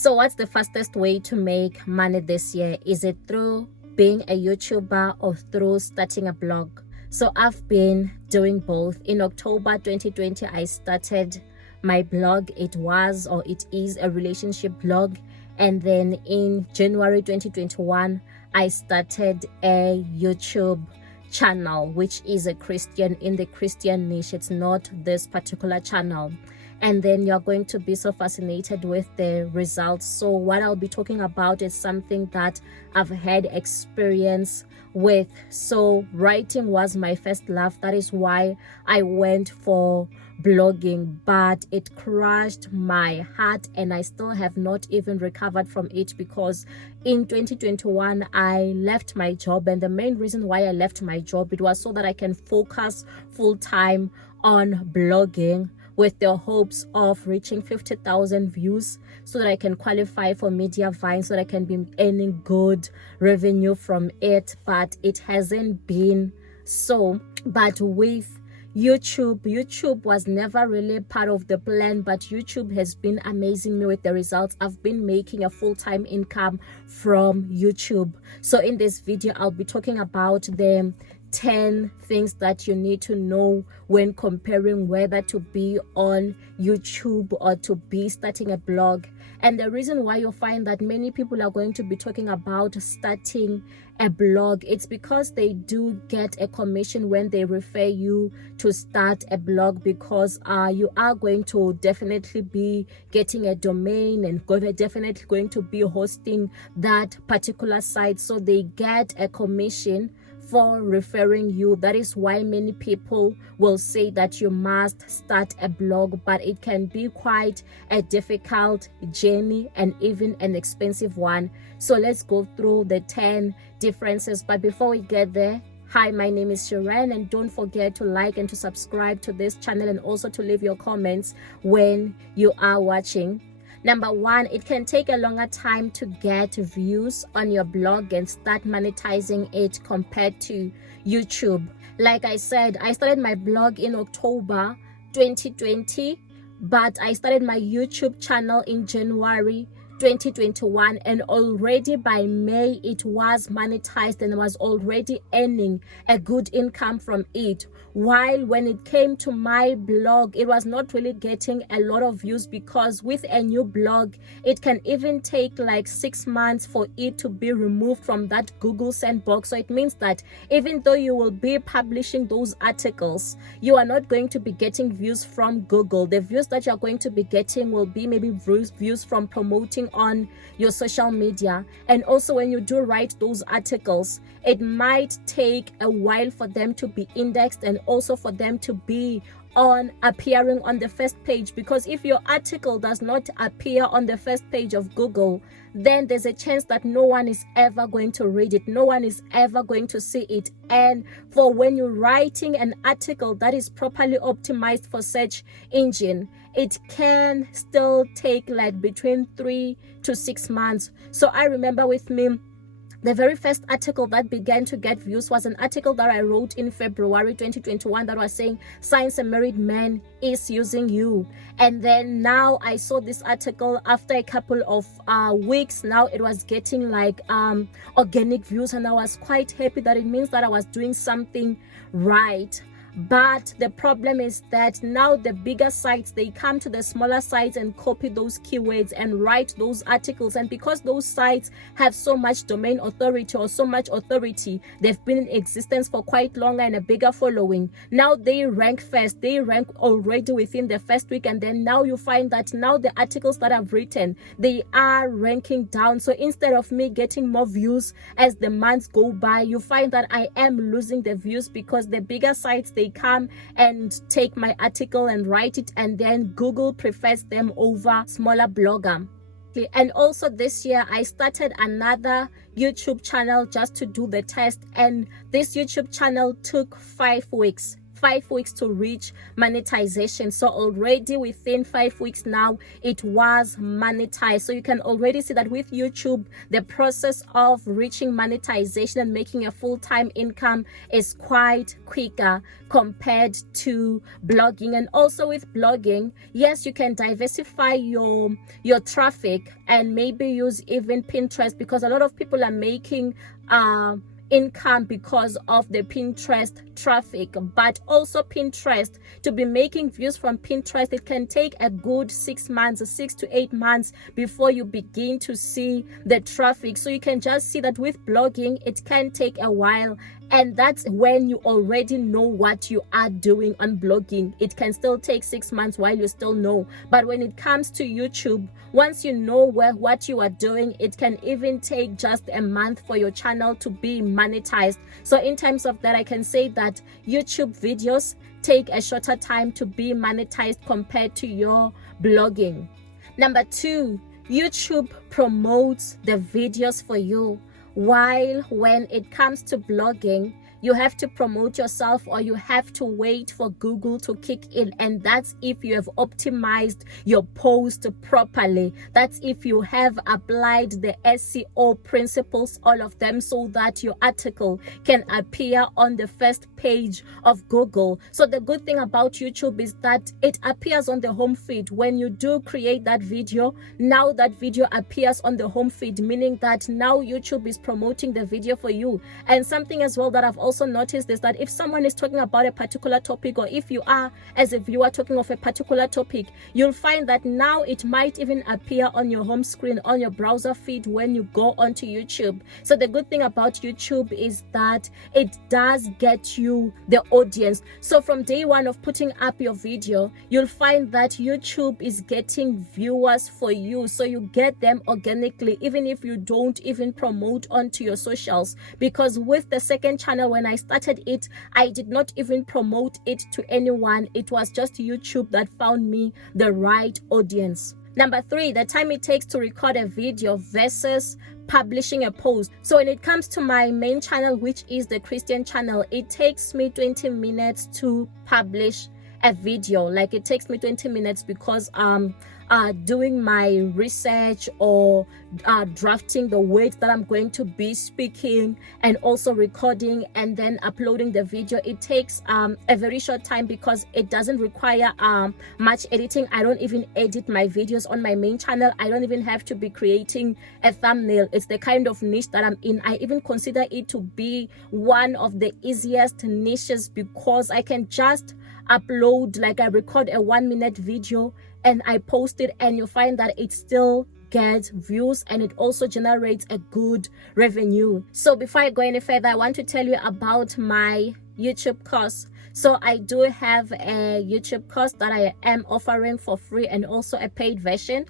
So what's the fastest way to make money this year? Is it through being a YouTuber or through starting a blog? So I've been doing both. In October 2020, I started my blog. It is a relationship blog. And then in January 2021, I started a YouTube channel, which is in the Christian niche. It's not this particular channel. And then you're going to be so fascinated with the results. So what I'll be talking about is something that I've had experience with. So writing was my first love. That is why I went for blogging, but it crushed my heart and I still have not even recovered from it, because in 2021 I left my job, and the main reason why I left my job, it was so that I can focus full-time on blogging, with the hopes of reaching 50,000 views so that I can qualify for Mediavine, so that I can be earning good revenue from it. But it hasn't been so. But with YouTube was never really part of the plan, but YouTube has been amazing me with the results. I've been making a full-time income from YouTube. So in this video, I'll be talking about the 10 things that you need to know when comparing whether to be on YouTube or to be starting a blog. And the reason why you'll find that many people are going to be talking about starting a blog, it's because they do get a commission when they refer you to start a blog, because you are going to definitely be getting a domain and definitely going to be hosting that particular site. So they get a commission for referring you. That is why many people will say that you must start a blog, but it can be quite a difficult journey and even an expensive one. So let's go through the 10 differences. But before we get there, hi, my name is XIREN, and don't forget to like and to subscribe to this channel, and also to leave your comments when you are watching. Number one, it can take a longer time to get views on your blog and start monetizing it compared to YouTube. Like I said, I started my blog in October 2020, but I started my YouTube channel in January 2021, and already by May it was monetized and I was already earning a good income from it. While when it came to my blog, it was not really getting a lot of views, because with a new blog it can even take like 6 months for it to be removed from that Google sandbox. So it means that even though you will be publishing those articles, you are not going to be getting views from Google. The views that you're going to be getting will be maybe views from promoting on your social media. And also when you do write those articles, it might take a while for them to be indexed and also for them to be appearing on the first page, because if your article does not appear on the first page of Google, then there's a chance that no one is ever going to read it, no one is ever going to see it. And for when you're writing an article that is properly optimized for search engine, it can still take like between 3 to 6 months. So I remember with me, the very first article that began to get views was an article that I wrote in February 2021 that was saying "Science a Married Man is using you." And then now I saw this article after a couple of weeks. Now it was getting like organic views, and I was quite happy. That it means that I was doing something right. But the problem is that now the bigger sites, they come to the smaller sites and copy those keywords and write those articles. And because those sites have so much domain authority or so much authority, they've been in existence for quite long and a bigger following, now they rank first. They rank already within the first week, and then now you find that now the articles that I've written, they are ranking down. So instead of me getting more views as the months go by, you find that I am losing the views, because the bigger sites, they come and take my article and write it, and then Google prefers them over smaller blogger. And also this year I started another YouTube channel just to do the test, and this YouTube channel took 5 weeks 5 weeks to reach monetization. So already within 5 weeks now, it was monetized. So you can already see that with YouTube, the process of reaching monetization and making a full-time income is quite quicker compared to blogging. And also with blogging, yes, you can diversify your traffic and maybe use even Pinterest, because a lot of people are making income because of the Pinterest traffic. But also Pinterest, to be making views from Pinterest, it can take a good 6 months, 6 to 8 months before you begin to see the traffic. So you can just see that with blogging, it can take a while, and that's when you already know what you are doing on blogging. It can still take 6 months while you still know. But when it comes to YouTube, once you know what you are doing, it can even take just a month for your channel to be monetized. So in terms of that, I can say that YouTube videos take a shorter time to be monetized compared to your blogging. Number 2, YouTube promotes the videos for you, while when it comes to blogging, you have to promote yourself, or you have to wait for Google to kick in. And that's if you have optimized your post properly. That's if you have applied the SEO principles, all of them, so that your article can appear on the first page of Google. So the good thing about YouTube is that it appears on the home feed. When you do create that video, now that video appears on the home feed, meaning that now YouTube is promoting the video for you. And something as well that I've also noticed is that if someone is talking about a particular topic, or if you are as a viewer talking of a particular topic, you'll find that now it might even appear on your home screen, on your browser feed when you go onto YouTube. So the good thing about YouTube is that it does get you the audience. So from day one of putting up your video, you'll find that YouTube is getting viewers for you. So you get them organically, even if you don't even promote onto your socials. Because with the second channel, when I started it, I did not even promote it to anyone. It was just YouTube that found me the right audience. Number 3, the time it takes to record a video versus publishing a post. So when it comes to my main channel, which is the Christian channel, it takes me 20 minutes to publish a video. Like, it takes me 20 minutes because doing my research, or drafting the words that I'm going to be speaking, and also recording and then uploading the video, it takes a very short time because it doesn't require much editing. I don't even edit my videos on my main channel. I don't even have to be creating a thumbnail. It's the kind of niche that I'm in. I even consider it to be one of the easiest niches, because I can just upload, like, I record a 1-minute video and I post it, and you find that it still gets views, and it also generates a good revenue. So before I go any further, I want to tell you about my YouTube course. So I do have a YouTube course that I am offering for free, and also a paid version,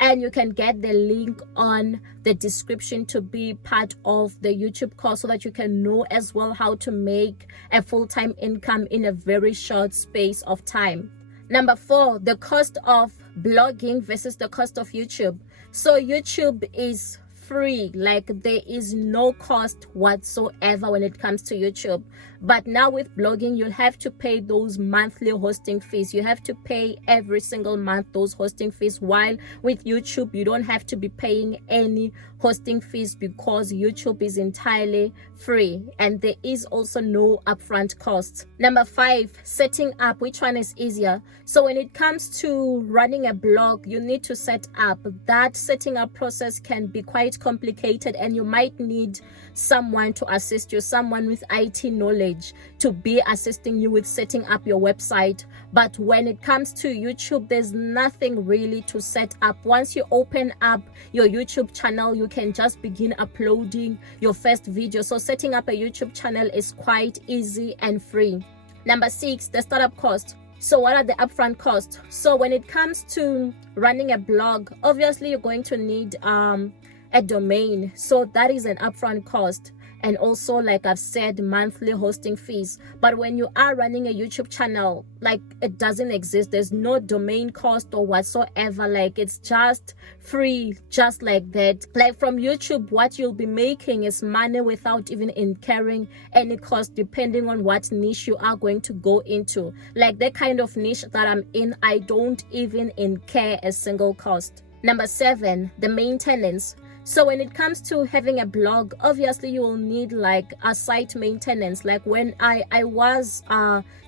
and you can get the link on the description to be part of the YouTube course, so that you can know as well how to make a full-time income in a very short space of time. Number 4, the cost of blogging versus the cost of YouTube. So YouTube is free, like there is no cost whatsoever when it comes to YouTube. But now with blogging, you'll have to pay those monthly hosting fees. You have to pay every single month those hosting fees, while with YouTube you don't have to be paying any hosting fees, because YouTube is entirely free, and there is also no upfront costs. Number 5, setting up. Which one is easier? So when it comes to running a blog, you need to set up. That setting up process can be quite complicated, and you might need someone to assist you, someone with IT knowledge to be assisting you with setting up your website. But when it comes to YouTube, there's nothing really to set up. Once you open up your YouTube channel, you can just begin uploading your first video. So setting up a YouTube channel is quite easy and free. Number 6, the startup cost. So what are the upfront costs? So when it comes to running a blog, obviously you're going to need a domain. So that is an upfront cost. and also, like I've said, monthly hosting fees. But when you are running a YouTube channel, like, it doesn't exist. There's no domain cost or whatsoever. Like, it's just free, just like that. Like, from YouTube, what you'll be making is money without even incurring any cost, depending on what niche you are going to go into. Like, the kind of niche that I'm in, I don't even incur a single cost. Number 7, the maintenance. So when it comes to having a blog, obviously you will need like a site maintenance. Like when I was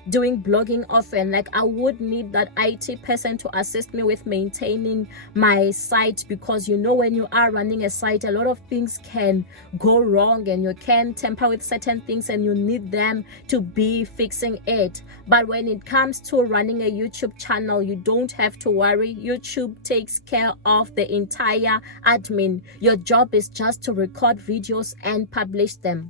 doing blogging often, like I would need that IT person to assist me with maintaining my site, because you know, when you are running a site, a lot of things can go wrong and you can tamper with certain things and you need them to be fixing it. But when it comes to running a YouTube channel, you don't have to worry. YouTube takes care of the entire admin. Your job is just to record videos and publish them.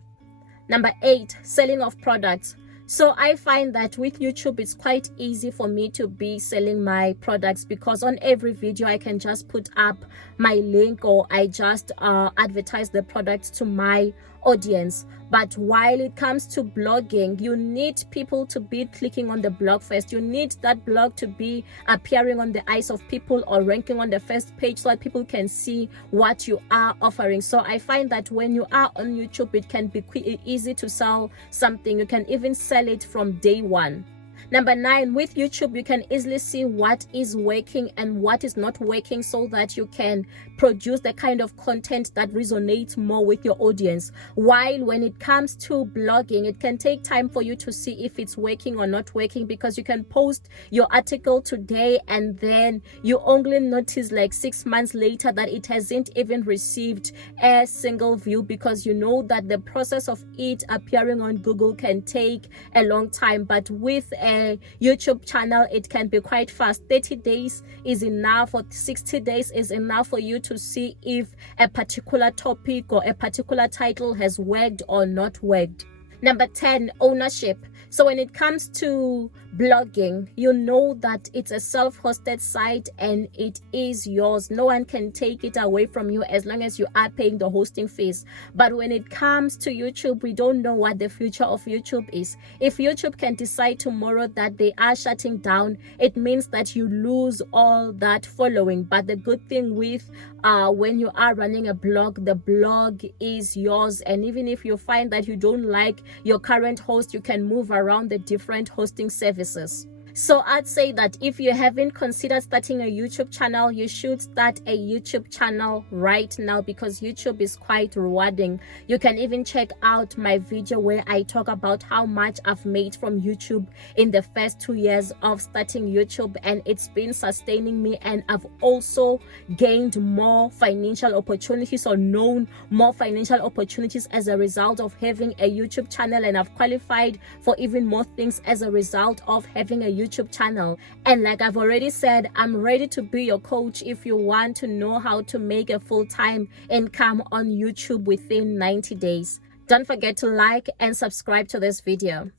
Number 8, selling of products. So I find that with YouTube, it's quite easy for me to be selling my products, because on every video I can just put up my link, or I just advertise the products to my audience. But while it comes to blogging, you need people to be clicking on the blog first. You need that blog to be appearing on the eyes of people or ranking on the first page, so that people can see what you are offering. So I find that when you are on YouTube, it can be easy to sell something. You can even sell it from day one. Number 9, with YouTube, you can easily see what is working and what is not working, so that you can produce the kind of content that resonates more with your audience. While when it comes to blogging, it can take time for you to see if it's working or not working, because you can post your article today and then you only notice like 6 months later that it hasn't even received a single view, because you know that the process of it appearing on Google can take a long time. But with a YouTube channel, it can be quite fast. 30 days is enough, or 60 days is enough for you to see if a particular topic or a particular title has worked or not worked. Number 10, ownership. So when it comes to blogging, you know that it's a self-hosted site and it is yours. No one can take it away from you as long as you are paying the hosting fees. But when it comes to YouTube, we don't know what the future of YouTube is. If YouTube can decide tomorrow that they are shutting down, it means that you lose all that following. But the good thing with when you are running a blog, the blog is yours. And even if you find that you don't like your current host, you can move around the different hosting services. So I'd say that if you haven't considered starting a YouTube channel, you should start a YouTube channel right now, because YouTube is quite rewarding. You can even check out my video where I talk about how much I've made from YouTube in the first 2 years of starting YouTube, and it's been sustaining me. And I've also gained more financial opportunities, or known more financial opportunities as a result of having a YouTube channel, and I've qualified for even more things as a result of having a YouTube channel. And like I've already said, I'm ready to be your coach if you want to know how to make a full-time income on YouTube within 90 days. Don't forget to like and subscribe to this video.